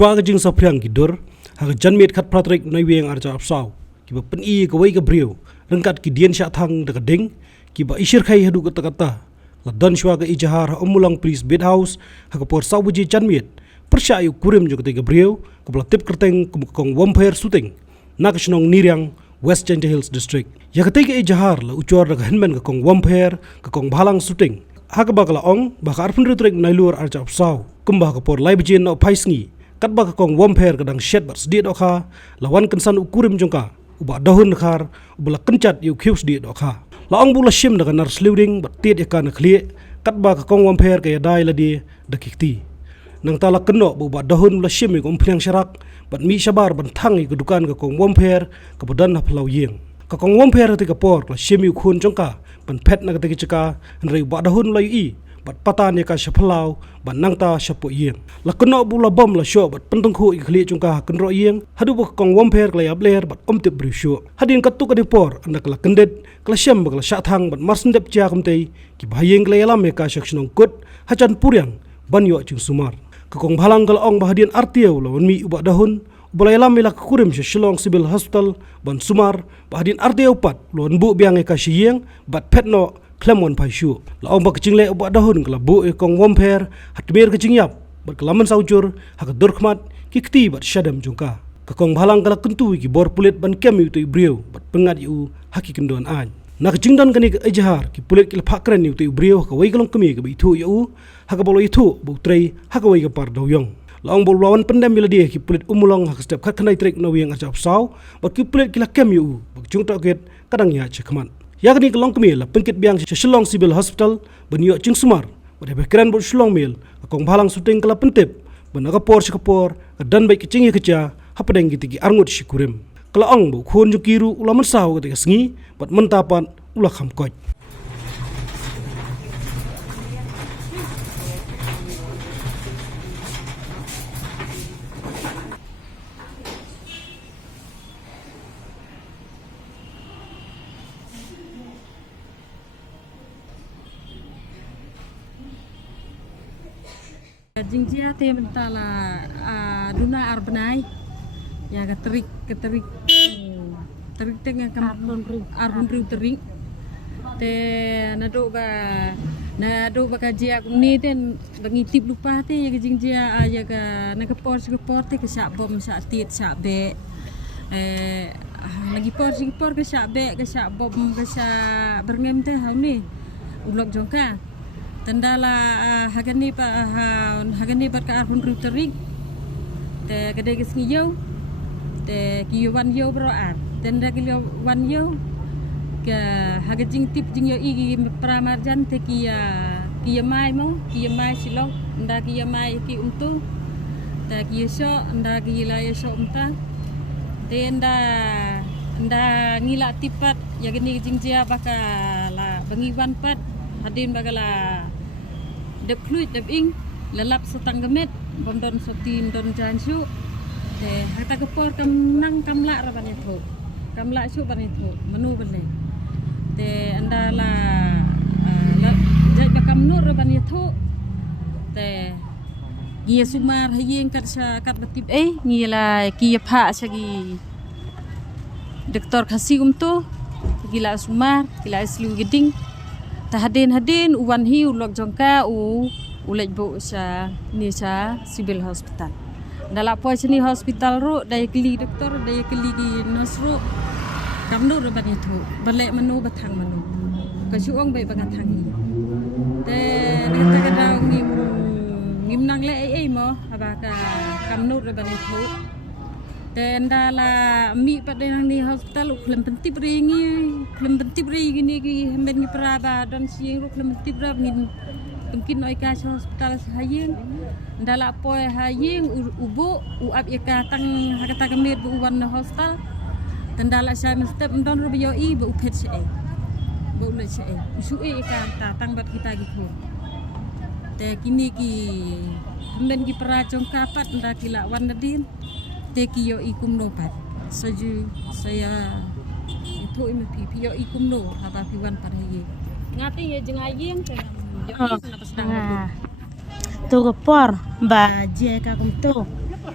shwa ga jing sa phriang ki dor ha ga janmet khat pratrik noi weng archa apsau ki ba pen I ka wei ka brio rengkat ki dien sha thang da ka ding ki ba ishir khai hadu ka takata la dan shwa ga ijahar umulang police bed house ha ka por sau buji janmet persya yu kurim jo ka brio ka bla tip kerteng kong wampher suting nak shnong niriang West Gentle Hills District. Ya ketika ijahar la ucor da henmen ka kong wampher ka kong balang suting. Ha ka bakala ong ba ka arpun rutrek nailur archa apsau. Kumba ka por lai bejin no paisngi. Kat ba ka kong wampher ka dang shed bar sedit okha lawan kensan ukurim jongka. Uba dahun khar ubala kencat yu khius di okha. La ong bula shim da nar sluding bat tiet yakan khlie. Kat ba ka kong wampher ka ya dai la di da kikti. Nang tala keno buba dahun bula shim yu umphliang sharak bat mi shabar ban thang ke dukan ka kong wampher ka bodan na phlau yeng ka kong wampher ti ka por la shim yu khun jongka ban phet na ka ti chika nrei ba dahun lai I bat patan ya ka shaplau ban nang ta shapo yeng la keno bula bom la sho bat pentong khu I khli jongka kan ro yeng hadu ba kong wampher la yabler bat om te bri sho hadin ka tu ka di por anak la kendet kla shem ba la sha thang bat marsendep cha kamtei ki bhayeng la yalam ka shakshnong kut hajan puryang ban yo chung sumar kakong balang kal ong bahadian artiau lawan mi ubah dahun boleh lam mila kurim se Shillong Civil Hospital ban sumar bahadian artiau pat lawan bu biang e ka sieng bat petno klemon paishu la ong ba kecing le ubah dahun kala bu e kong wampher hatmir kecing yap bat kelaman saujur hak durkhmat kikti bat shadam jungka kakong balang kala kentu ki bor pulit ban kem yu tu brio bat pengat yu haki kendon an nak jingdan kani ejahar ki pulit ki phakran yu tu brio ka wei kalong kemi ka bitu yu haka bolo itu bu trei haka wei ka par doyong laong bol lawan pendam bila dia ki pulit umulong haka step khat khanai trek no yang acap sau bat ki pulit ki la kem yu bu chung ta ket kadang ya chekman ya kani kalong kemi la pengkit biang Shillong Civil Hospital ban yo chung sumar bat be kran bol Shillong mil akong balang suting kala pentip ban ka por dan baik kecing ya keca hapadeng giti ki arngut shikurim kala ong bu khon ju kiru ulaman saw ka sngi bat mentapan ulah kham koj Jingjia te mentala duna arbenai ya keterik terik tengah arbon riu terik te nado ba kajia ni ten bangitip lupa te ya jingjia ya ka nakapor te ke sak bom sak tiet sak be lagi por ke sak be ke sak bom ke sak berngem te hauni ulok jongka tendala hagani pat ka arbon riu terik te gede kes ngiyo te kiwan yo broar tenda kiwan yo ke hagajing tip jing yo igi pramarjan te kia mai silong nda kia mai ki untu te kia so nda kia la so unta te nda ngila tipat ya geni jingjia baka la bangiwan pat hadin bagala dep kluit dep ing lelap setang gemet bomdon sotin don jansu te hata kepor kam nang kamla raban itu kamla su ban itu menu bele te andala jai bakam nur raban itu te gia sumar hayeng kat batib ngila kia pha sagi doktor khasium tu gila sumar gila islu geding hadin uwan hiu lok jongka ulej bu sa civil hospital dala poi sini hospital ru daya keli doktor daya keli gi nasru kamnu ru ban itu balik menu batang menu kasuong bai bangatang te kadang ngim nang le mo abaka kamnu ru ban itu dan dala mi pada nang ni hospital klem pentip ringi ni ki hemben ni praba dan siang ru klem pentip rab ngin mungkin oi ka hospital hayeng dala poe hayeng ubu uap ika tang hakata kemir bu wan hospital dan dala sa step ndon ru yo I bu pet se bu le se usu ika tang bat kita gitu te kini ki hemben ki pra jong kapat nda kila wan nadin teki yo ikum no pat saju saya itu imi pipi yo ikum no apa piwan parhaye ngati ye jeng ayeng tu kepor ba je ka kum tu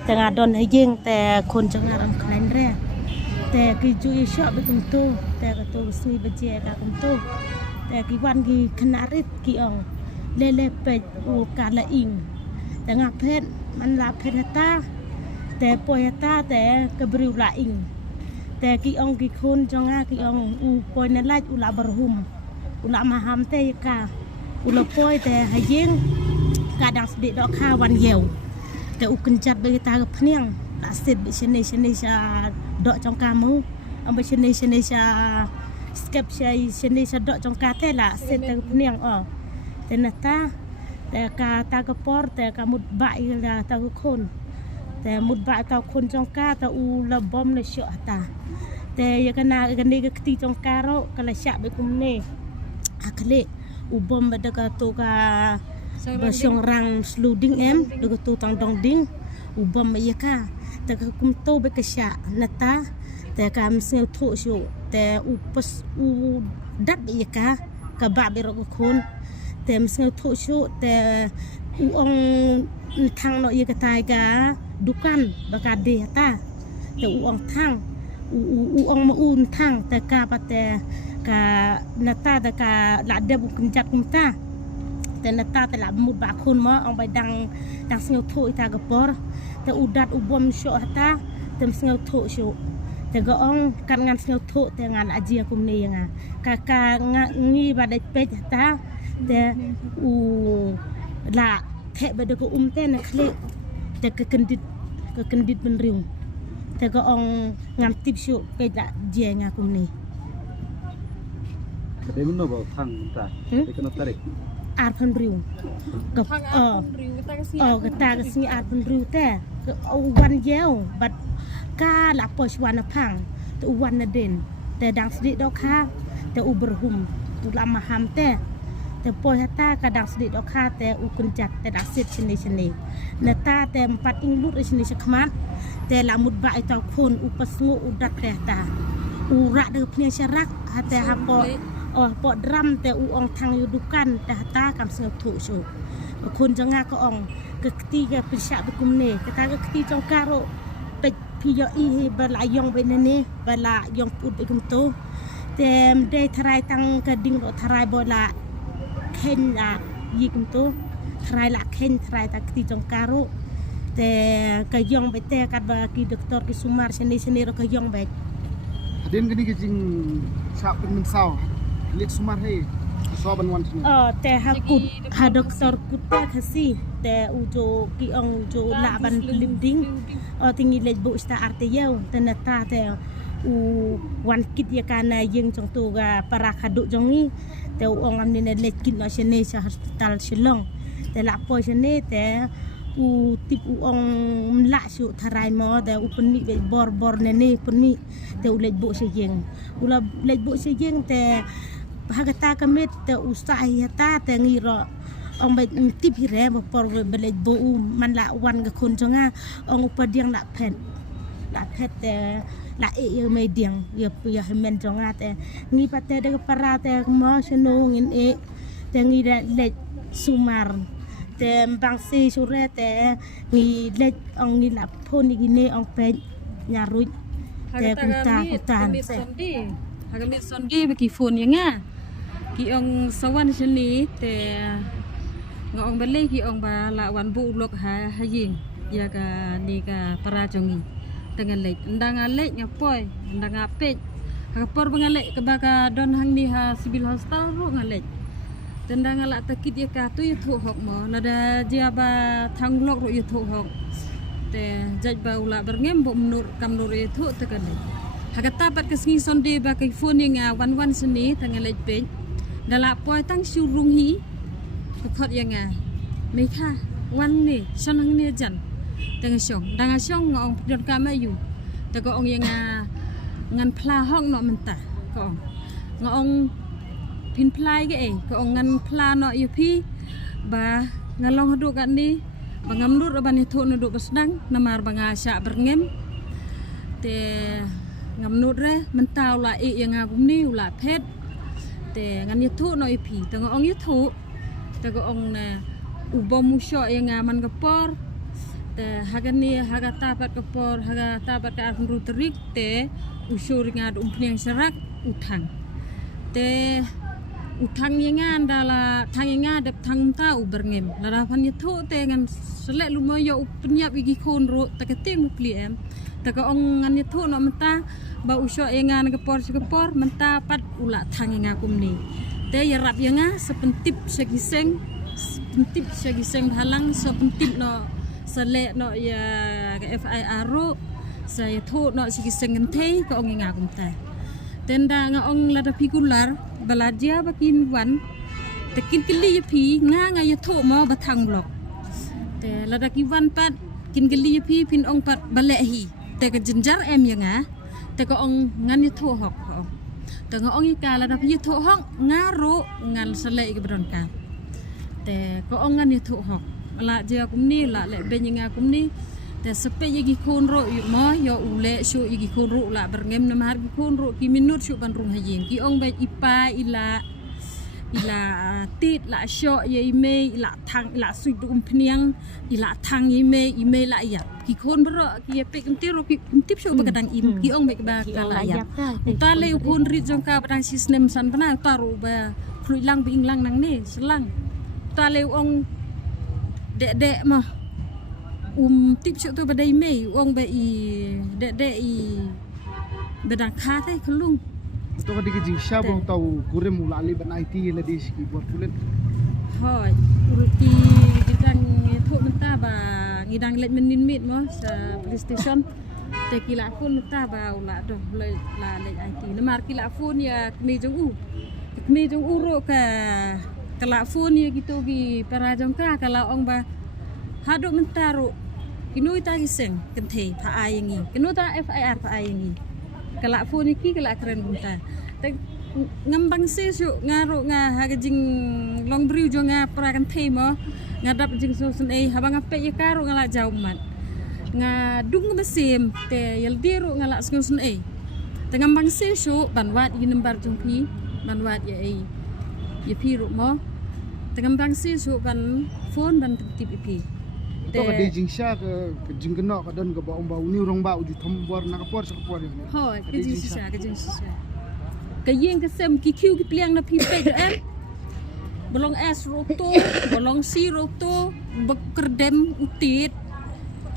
แต่งาดอนให้ยิงแต่คนจังงารำคลนแร่แต่กิจุยชอบไปกุมโตแต่กตัวสมีบเจกากุมโตแต่กิวันกิขนาริดกิองเล่เล่เป็ดอูกาละอิงแต่งาเพชรมันลาเพชรตาแต่ปอยตาแต่กระบริวละอิงแต่กิองกิคนจังงากิองอูปอยนั่นไล่อูลาบรหุมอูลามาหามเตยกาอูลาปอยแต่ให้ยิงกาดังสดิดอกข้าวันเยวแต่อุกันจัดไปตากับเพียงลาเสร็จไปเชนเนชาดอกจงกามูเอาไปเชนเนชาสเก็ปเชนเนชาดอกจงกาเตละเสร็จแต่กับเพียงอ๋อแต่นัตตาแต่กาตากระปอร์แต่กามุดใบละตากคนแต่มุดใบตาคนจงกาตาอูละบอมละเชาะตาแต่ยังกันนากันนี่ก็ตีจงกาโรก็ละชะไปกุมเน่อักเล่อูบอมบัดกาโตกาBasyong rang sluding duga tutang dong ding ubam mayaka ta kum to be kasya nata ta kam sel tho shu ta upas u dat mayaka ka ba be ro khon ta sel tho shu ta u ong thang no yaka tai ka dukan baka de ta ta u ong thang u ong ma un thang ta ka pa ta ka nata ta ka la de bu kunjat kum taแต่นัตตาแต่ละมุดบาคุณมาเอาไปดังเสียงโถอีตากระปอร์แต่อุดัดอุบมโชว์ตาแต่เสียงโถโชว์แต่ก็อ่องการงานเสียงโถแต่งานอาเจียกุมนี่ยังไงการงานนี้บาดได้เป็ดตาแต่อูละแทะไปเด็กก็แต่นักเล่แต่ก็กันดิดเป็นริวแต่ก็อ่องงานติบโชว์เป็ดละเจียงานกุมนี่เดี๋ยวมันบอกทางตาไปกันตาเด็กอาร์พันริวกับกตากสีอาร์พันริวแต่เอาวันเยวบัดกาหลักปอยชวันพังแต่วันนเด่นแต่ดังสดิดอกข้าแต่อุบรหุมตุลามาหามแต่ปอยตากระดังสดิดอกข้าแต่อุกุนจัดแต่ดังเสร็จชนีนตาแต่ปัดอิงลุดชนีชขมัดแต่ละมุดบ่ายตอคนอุปสงอุดัดแต่ตาอุระเดือเพลียชรักแต่ฮับปอดรำแต่อูองทางอยู่ดูกันแต่ตากำเสือถูโชคนจังงาก็องกตีแกเป็นชาไปกุมเน่แต่ตากตีจงการโรเป็ดพิยอีเบลายองไปนั่นนี่เบลายองพูดไปกุมโตแต่ได้ทรายตังกระดิ่งโรทรายบลาเข็นละยีกุมโตทรายละเข็นทรายตากตีจงการโรแต่กระยองไปแต่กัดบากีด็อกเตอร์กิสุมารเชนีเรากระยองไปเด่นกันนี่ก็จริงชาเป็นมันเศร้าเล็กสมัยให้สอบวันที่แต่หาด็อกเตอร์กุดแต่ค่ะสิแต่อุโจกีองอุโจลาบันลิมดิ้งทิงิเลจบุสตาอาร์เตียวแต่นัตตาแต่อุวันกิจการนายยังจงตัวกับปราคาดุจงนี้แต่อุองอันนี้เลจกินเอาเชนเนชาฮัสตัลชิลองแต่ละพอเชนเนแต่อุติปอุองละชุทารายมอแต่อุปนิเบอร์เนเน่ปนิแต่อุเลจบุเชยงอุลาเลจบุเชยงแต่Hagata kami te usaha hata te ngiro ong bay tip hire bapor belej bou man la wan ga kun jonga ong upadiang la pet te la ye me diang ye ya men jonga te ngi pate de para te mo seno ngin te ngi le sumar te bang si sure te ngi le ong ngi la pon ngi ne ong pe nyaruj te kutan se hagamit sondi bagi phone yang ki ong sawan sini te ngong beli ki ong ba la wan bu lok ha yin ya ka ni ka para jongi dengan lek ndang lek ngapoy ndang apet ha por bangalek ke baka don hang ni ha sibil hostel ro ngalek tendang ala takit ya ka tu yu thu hok mo nada dia ba thang lok ro yu thu hok te jaj ba ula berngem bo menur kam nur yu thu te kan hakata pat kesngi sonde ba kai phone yang wan sini tangalek pe Dala poi tang surung hi khot yang mấy kha wan ni sanang ni jan tang syong ngong don ka mayu ta ko ong yang ngan pla hong no menta ko ngong pin plai ge ko ong ngan pla no yu pi ba ngalong hadu kan ni bangam nur ban ni thu no du basdang namar banga sya berngem te ngam nur re mentau la i yang gum ni la phet te ngan yutu no ipi te ngong yutu te ko ong na ubom musyo yang man gapor te hagani haga tabat kepor haga tabat ka arfun ruterik te usur ngad umpniang serak utang te utang yengan dala tang yenga dep tang ta uberngem larapan yeto te ngan selek lumoyo upnyap igi kon ro taketing mupliem taka ong ngan yeto no menta ba usyo yengan kepor menta pat ula tang yenga kumni te yarap yenga sepentip segiseng halang sepentip no selek no ya FIR ro saya to no segiseng ngentei ka ong yenga kumta tenda nga ong lada pigular baladia bakin wan tekin kili pi nga yato mo batang blok te lada ki wan pat kin kili pi pin ong pat balehi te ka jenjar em yanga te ka ong ngan yato hok te nga ong ika lada pi yato hok ngaro ngal sele ke bron ka te ka ong ngan yato hok la je kumni la le benyinga kumni te sepe yagi konro yu mo yo ule shu yagi konro la berngem na mahar gi konro ki minut shu ban rung hayin ki ong ba ipa ila tit la sho ye ime ila thang ila sui du pniang ila thang ime la ya ki kon bro ki pe kentiro ki tip shu bagadang im ki ong ba kala ya ta le kon ri jong ka badang sistem san bana taru ba flui lang bing lang nang ne selang ta le ong dek mah tip tu badai mei wong ba I dek I bedang kha thai khulung to ka digi jing sha bong tau kurem ula ali ban IT la di ski buat kulit hoi uruti bidang thok menta ba ngidang let menin mit mo sa PlayStation te kila phone menta ba ula do la let IT namar kila phone ya kmi jong u ro ka kala phone ya gitu gi para jong ka kala ong ba hado mentaro kinui ta giseng kenthe pha ayengi kinu ta FIR pha ayengi kala phone iki kala keren bunta te ngambang se su ngaro nga hagajing long briu jo nga pra kenthe mo ngadap jing susun habang ape ya karo ngala jaumat nga dung besim te yaldiro ngala susun te ngambang se su banwat yinembar jongpi banwat ya ya piru mo te ngambang se su ban phone ban tip ipi to ka di jing sha ka jing kena ka don ka ba ong ba uni rong ba uju thom bor na ka por sa por ya hoi ke jing sisa ke yeng ke sem ki kiu ki pliang na pi pe en bolong es roto bolong si roto bekerdem utit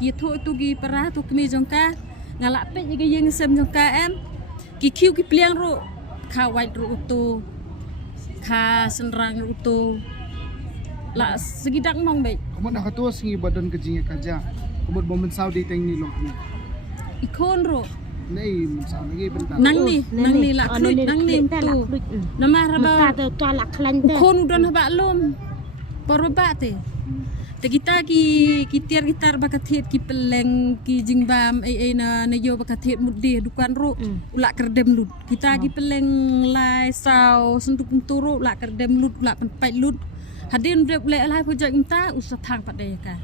ki tho tu gi para tu kmi jongka ngala pe ke yeng sem jongka em ki kiu ki pliang ro kha white roto kha senrang roto la segidang mong baik kamu nak tu singi badan ke jing kaja kamu momen sau di teng ni long ni ikon ro nei sau lagi bentar nang ni la klut nang ni tu nama raba ta to la klan te ikon udon haba lom porba te kita ki tiar gitar bakathet ki peleng ki jingbam na yo bakathet mudde dukan ro ula kerdem lut kita ki peleng lai sau sentuk turu ula kerdem lut ula penpai lut hadin brep le lai project kita usah thang padai ka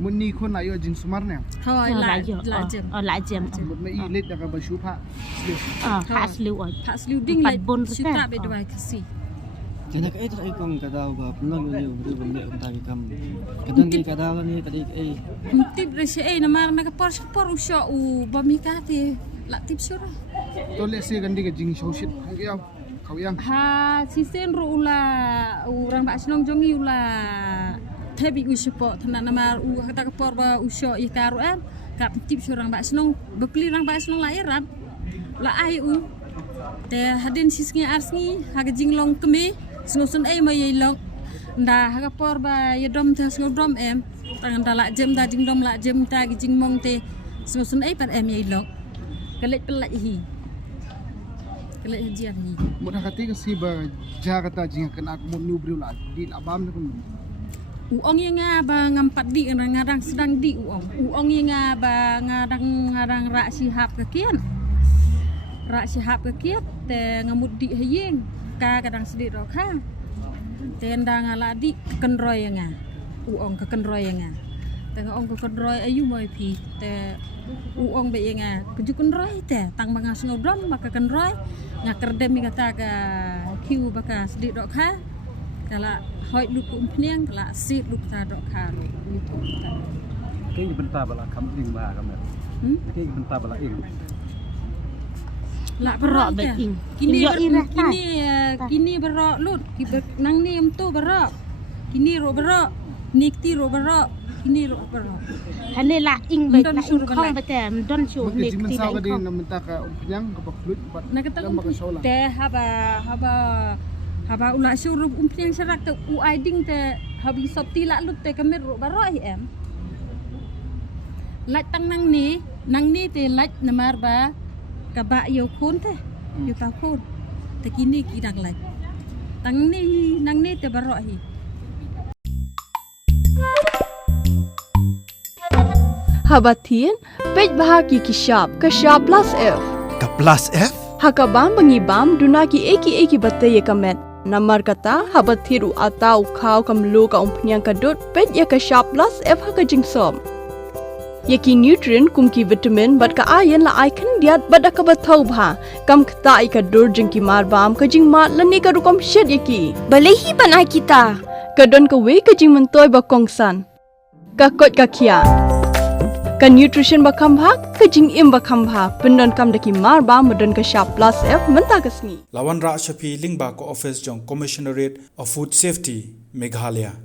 mun ni kon ayo jing sumar ne hoi la jem la jem mun mai lit da ka ba shu pha khas liu pak sliu ding lai sita be dawai kasi Kena ka ito ay kong kadaw ba pulang yung beli untang kam. Kadang kay kadaw ni kadik ay. tip resi namar na ka por usyo u bamikati la tip sura to le se gandi ke jing show shit hang yaw kau yang ha sisen ro ula urang ba snong jongi ula tebi uspo thana namar u kata ka por ba usyo ikaro em ka tip surang ba snong bepli rang ba snong la irap la ai u te hadin sisngi arsngi haga jinglong kemi snusun ma yelong nda haga por ba yedom te snodom em tangan da la jem da jingdom la jem ta gi jingmong te snusun par em yelong kelek pelak hi kelek hajian hi mun hakati ke si ba ja kata jing kena mun nu bru la di abam ne kun uong yang ba ngampat di ngarang sedang di uong yang ba ngarang rak sihap kekian rak sihap kekiat te ngamut di hayeng ka kadang sedih ro kha tenda ngala di kenroy nga uong ke kenroy nga te ngong ke kenroy ayu moi pi te uong be nga kuju kenroy te tang bangas ngodom maka kenroy ngakerdem kata ka kiu baka sedih ro kha kala hoi lut pniang kala sit lut ta ro kha ro itu cái bentar bala kam ing ba kam cái bentar bala ing Lak Berok berok bet je. ing. Kini Yo irah kan. kini berok lut. Nang ni tu berok. Kini ro berok. Nikti ro berok. Kini ro berok. Hane la ing bet Don la suruh ing kong belai. bet don chu Mungkin nek jimin ti la sao ing kadi kong. na minta ka umpiang ka paklut bat Nak kata lam ka sola. teh haba ulak suruh umpiang serak te uaiding te habi sopti lak lut te kamir ro berok hi em. Lak tang nang ni te lak namar ba kabak yo khun te. Yo ta khun. Te kini kidang lak. Nang ni te berok hi. Habatin, pej bahagi kishap, kashap plus F. Ka plus F? Hakabam bangibam dunaki eki bate ye kamet. Namar kata habathiru atau kau kamlu ka umpnyang kadut pej ya kashap plus F haka jingsom. Yaki nutrient kumki vitamin bat ka ayen la aikan diat bat ka bathau bha kam khta ka dur jingki marbam ka jingmat lani ka rukom shed yaki. Balehi banai kita. Kadon ka we ka jingmentoy ba kongsan. Ka kot ka kia. Ka nutrition ba khambha ka jing im ba khambha pendon kam daki marba modon ka sharp plus F menta kasni. Lawan Ra Shafi Lingba ko office jong Commissionerate of Food Safety Meghalaya.